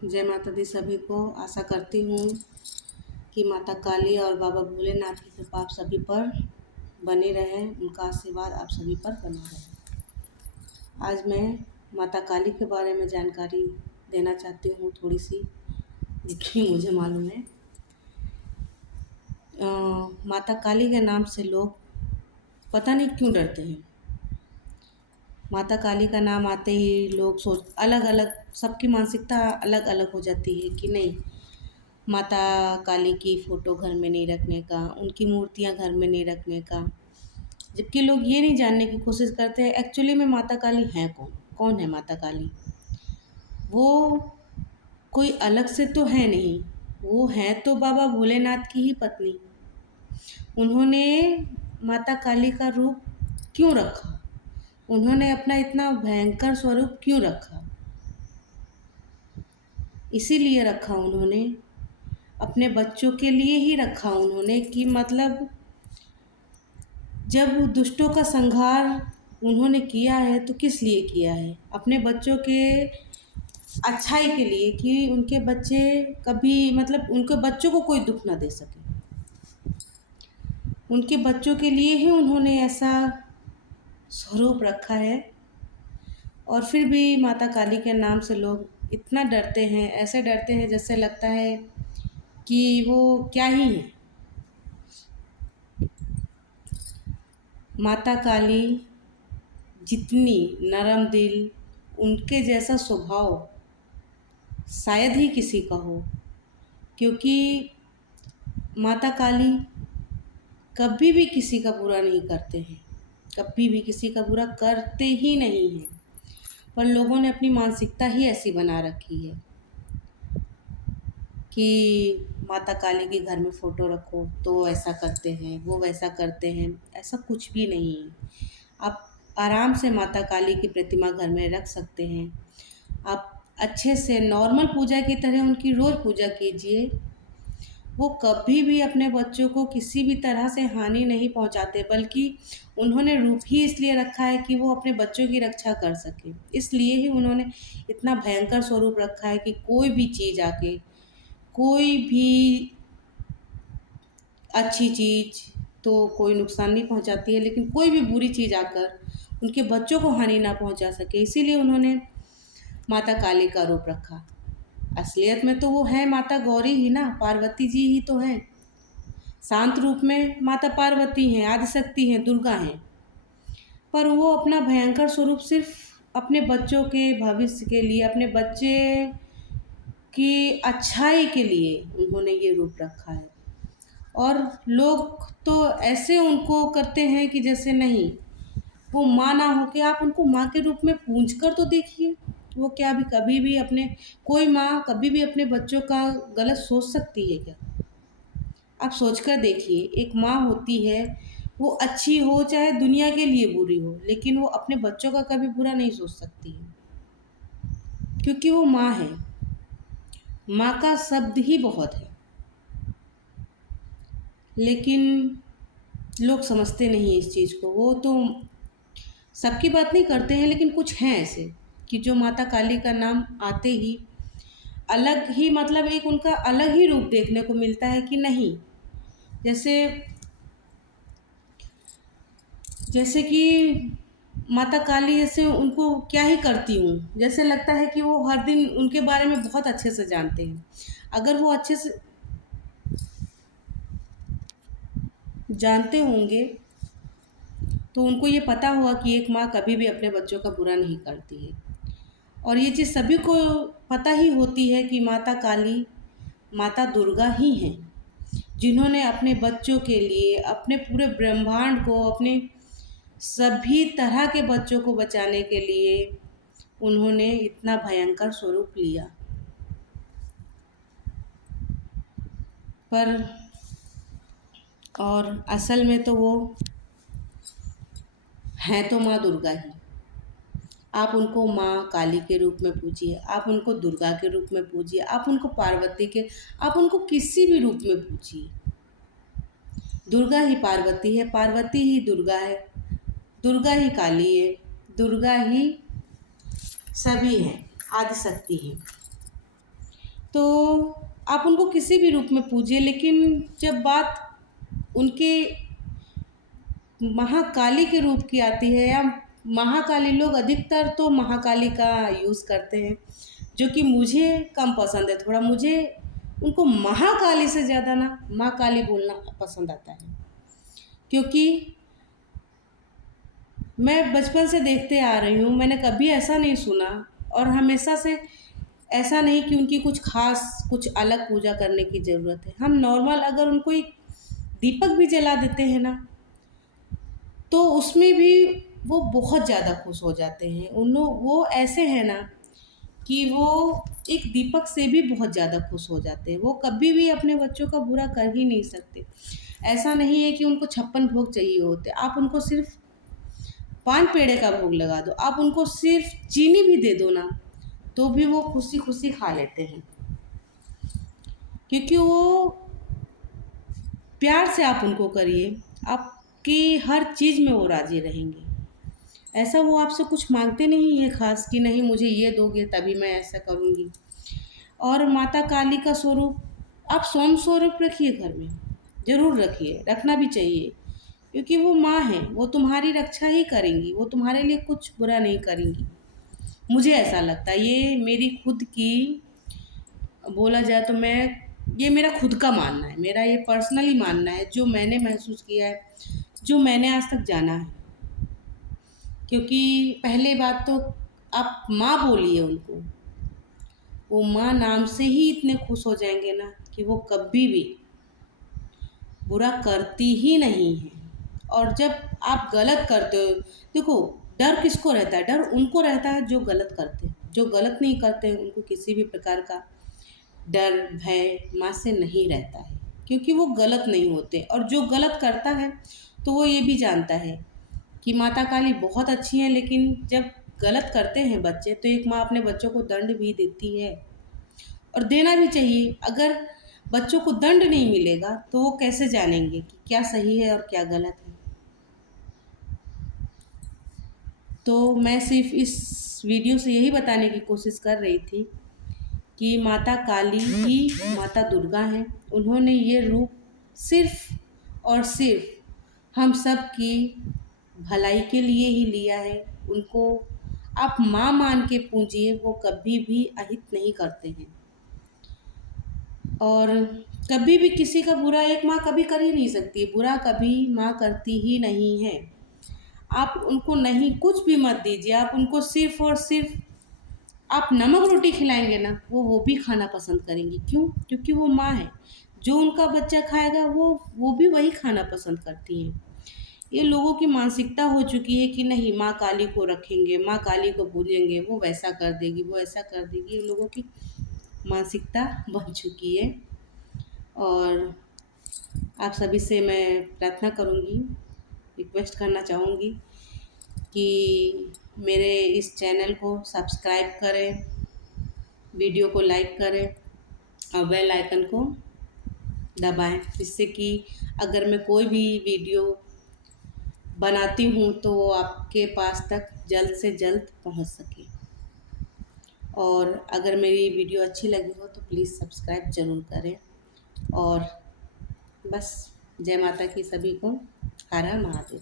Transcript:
जय माता दी सभी को। आशा करती हूँ कि माता काली और बाबा भोलेनाथ की कृपा आप सभी पर बनी रहे, उनका आशीर्वाद आप सभी पर बना रहे। आज मैं माता काली के बारे में जानकारी देना चाहती हूँ, थोड़ी सी जितनी मुझे मालूम है। माता काली के नाम से लोग पता नहीं क्यों डरते हैं। माता काली का नाम आते ही लोग सोच अलग अलग, सबकी मानसिकता अलग अलग हो जाती है कि नहीं, माता काली की फ़ोटो घर में नहीं रखने का, उनकी मूर्तियाँ घर में नहीं रखने का। जबकि लोग ये नहीं जानने की कोशिश करते हैं एक्चुअली में माता काली हैं कौन। कौन है माता काली? वो कोई अलग से तो है नहीं, वो है तो बाबा भोलेनाथ की ही पत्नी। उन्होंने माता काली का रूप क्यों रखा? उन्होंने अपना इतना भयंकर स्वरूप क्यों रखा? इसीलिए रखा उन्होंने, अपने बच्चों के लिए ही रखा उन्होंने, कि मतलब जब दुष्टों का संहार उन्होंने किया है तो किस लिए किया है? अपने बच्चों के अच्छाई के लिए, कि उनके बच्चे कभी मतलब उनके बच्चों को कोई दुख ना दे सके। उनके बच्चों के लिए ही उन्होंने ऐसा स्वरूप रखा है। और फिर भी माता काली के नाम से लोग इतना डरते हैं, ऐसे डरते हैं जैसे लगता है कि वो क्या ही है। माता काली जितनी नरम दिल, उनके जैसा स्वभाव शायद ही किसी का हो, क्योंकि माता काली कभी भी किसी का बुरा नहीं करते हैं, कभी भी किसी का बुरा करते ही नहीं हैं। पर लोगों ने अपनी मानसिकता ही ऐसी बना रखी है कि माता काली के घर में फ़ोटो रखो तो ऐसा करते हैं, वो वैसा करते हैं। ऐसा कुछ भी नहीं है। आप आराम से माता काली की प्रतिमा घर में रख सकते हैं। आप अच्छे से नॉर्मल पूजा की तरह उनकी रोज़ पूजा कीजिए। वो कभी भी अपने बच्चों को किसी भी तरह से हानि नहीं पहुंचाते, बल्कि उन्होंने रूप ही इसलिए रखा है कि वो अपने बच्चों की रक्षा कर सके। इसलिए ही उन्होंने इतना भयंकर स्वरूप रखा है कि कोई भी चीज़ आके, कोई भी अच्छी चीज़ तो कोई नुकसान नहीं पहुंचाती है, लेकिन कोई भी बुरी चीज़ आकर उनके बच्चों को हानि ना पहुंचा सके, इसीलिए उन्होंने माता काली का रूप रखा। असलियत में तो वो है माता गौरी ही ना, पार्वती जी ही तो हैं। शांत रूप में माता पार्वती हैं, आदिशक्ति हैं, दुर्गा हैं। पर वो अपना भयंकर स्वरूप सिर्फ अपने बच्चों के भविष्य के लिए, अपने बच्चे की अच्छाई के लिए उन्होंने ये रूप रखा है। और लोग तो ऐसे उनको करते हैं कि जैसे नहीं, वो माँ ना होके आप उनको माँ के रूप में पूज कर तो देखिए। वो क्या भी कभी भी अपने, कोई माँ कभी भी अपने बच्चों का गलत सोच सकती है क्या? आप सोच कर देखिए, एक माँ होती है, वो अच्छी हो चाहे दुनिया के लिए बुरी हो, लेकिन वो अपने बच्चों का कभी बुरा नहीं सोच सकती है, क्योंकि वो माँ है। माँ का शब्द ही बहुत है। लेकिन लोग समझते नहीं इस चीज़ को। वो तो सबकी बात नहीं करते हैं, लेकिन कुछ हैं ऐसे कि जो माता काली का नाम आते ही अलग ही, मतलब एक उनका अलग ही रूप देखने को मिलता है कि नहीं। जैसे जैसे कि माता काली, जैसे उनको क्या ही करती हूँ, जैसे लगता है कि वो हर दिन उनके बारे में बहुत अच्छे से जानते हैं। अगर वो अच्छे से जानते होंगे तो उनको ये पता हुआ कि एक माँ कभी भी अपने बच्चों का बुरा नहीं करती है। और ये चीज़ सभी को पता ही होती है कि माता काली माता दुर्गा ही हैं, जिन्होंने अपने बच्चों के लिए, अपने पूरे ब्रह्मांड को, अपने सभी तरह के बच्चों को बचाने के लिए उन्होंने इतना भयंकर स्वरूप लिया। पर और असल में तो वो हैं तो माँ दुर्गा ही। आप उनको माँ काली के रूप में पूजिए, आप उनको दुर्गा के रूप में पूजिए, आप उनको पार्वती के, आप उनको किसी भी रूप में पूजिए। दुर्गा ही पार्वती है, पार्वती ही दुर्गा है, दुर्गा ही काली है, दुर्गा ही सभी हैं, आदिशक्ति है। तो आप उनको किसी भी रूप में पूजिए, लेकिन जब बात उनके महाकाली के रूप की आती है, या महाकाली, लोग अधिकतर तो महाकाली का यूज़ करते हैं, जो कि मुझे कम पसंद है थोड़ा। मुझे उनको महाकाली से ज़्यादा ना माँ काली बोलना पसंद आता है, क्योंकि मैं बचपन से देखते आ रही हूँ, मैंने कभी ऐसा नहीं सुना और हमेशा से ऐसा नहीं कि उनकी कुछ खास कुछ अलग पूजा करने की ज़रूरत है। हम नॉर्मल अगर उनको एक दीपक भी जला देते हैं ना, तो उसमें भी वो बहुत ज़्यादा खुश हो जाते हैं। वो ऐसे हैं ना कि वो एक दीपक से भी बहुत ज़्यादा खुश हो जाते हैं। वो कभी भी अपने बच्चों का बुरा कर ही नहीं सकते। ऐसा नहीं है कि उनको 56 भोग चाहिए होते, आप उनको सिर्फ पान पेड़े का भोग लगा दो, आप उनको सिर्फ चीनी भी दे दो ना, तो भी वो खुशी खुशी खा लेते हैं, क्योंकि वो प्यार से आप उनको करिए, आपकी हर चीज़ में वो राज़ी रहेंगे। ऐसा वो आपसे कुछ मांगते नहीं है ख़ास कि नहीं मुझे ये दोगे तभी मैं ऐसा करूँगी। और माता काली का स्वरूप आप स्वयं स्वरूप रखिए घर में, ज़रूर रखिए, रखना भी चाहिए, क्योंकि वो माँ है, वो तुम्हारी रक्षा ही करेंगी, वो तुम्हारे लिए कुछ बुरा नहीं करेंगी। मुझे ऐसा लगता है, ये मेरी खुद की बोला जाए तो ये मेरा खुद का मानना है, मेरा ये पर्सनली मानना है, जो मैंने महसूस किया है, जो मैंने आज तक जाना है। क्योंकि पहले बात तो आप माँ बोलिए उनको, वो माँ नाम से ही इतने खुश हो जाएंगे ना कि वो कभी भी बुरा करती ही नहीं है। और जब आप गलत करते हो, देखो डर किसको रहता है? डर उनको रहता है जो गलत करते हैं। जो गलत नहीं करते हैं उनको किसी भी प्रकार का डर भय माँ से नहीं रहता है, क्योंकि वो गलत नहीं होते। और जो गलत करता है तो वो ये भी जानता है कि माता काली बहुत अच्छी हैं, लेकिन जब गलत करते हैं बच्चे तो एक माँ अपने बच्चों को दंड भी देती है, और देना भी चाहिए। अगर बच्चों को दंड नहीं मिलेगा तो वो कैसे जानेंगे कि क्या सही है और क्या गलत है। तो मैं सिर्फ इस वीडियो से यही बताने की कोशिश कर रही थी कि माता काली ही माता दुर्गा हैं। उन्होंने ये रूप सिर्फ और सिर्फ हम सब की भलाई के लिए ही लिया है। उनको आप माँ मान के पूजिए, वो कभी भी अहित नहीं करते हैं, और कभी भी किसी का बुरा एक माँ कभी कर ही नहीं सकती, बुरा कभी माँ करती ही नहीं है। आप उनको नहीं कुछ भी मत दीजिए, आप उनको सिर्फ और सिर्फ आप नमक रोटी खिलाएंगे ना, वो भी खाना पसंद करेंगी। क्यों? क्योंकि वो माँ है। जो उनका बच्चा खाएगा वो भी वही खाना पसंद करती हैं। ये लोगों की मानसिकता हो चुकी है कि नहीं माँ काली को रखेंगे, माँ काली को पूजेंगे, वो वैसा कर देगी, वो ऐसा कर देगी। ये लोगों की मानसिकता बन चुकी है। और आप सभी से मैं प्रार्थना करूँगी, रिक्वेस्ट करना चाहूँगी कि मेरे इस चैनल को सब्सक्राइब करें, वीडियो को लाइक करें और बेल आइकन को दबाएं, जिससे कि अगर मैं कोई भी वीडियो बनाती हूँ तो वो आपके पास तक जल्द से जल्द पहुँच सके। और अगर मेरी वीडियो अच्छी लगी हो तो प्लीज़ सब्सक्राइब ज़रूर करें। और बस जय माता की सभी को। हर हर महादेव।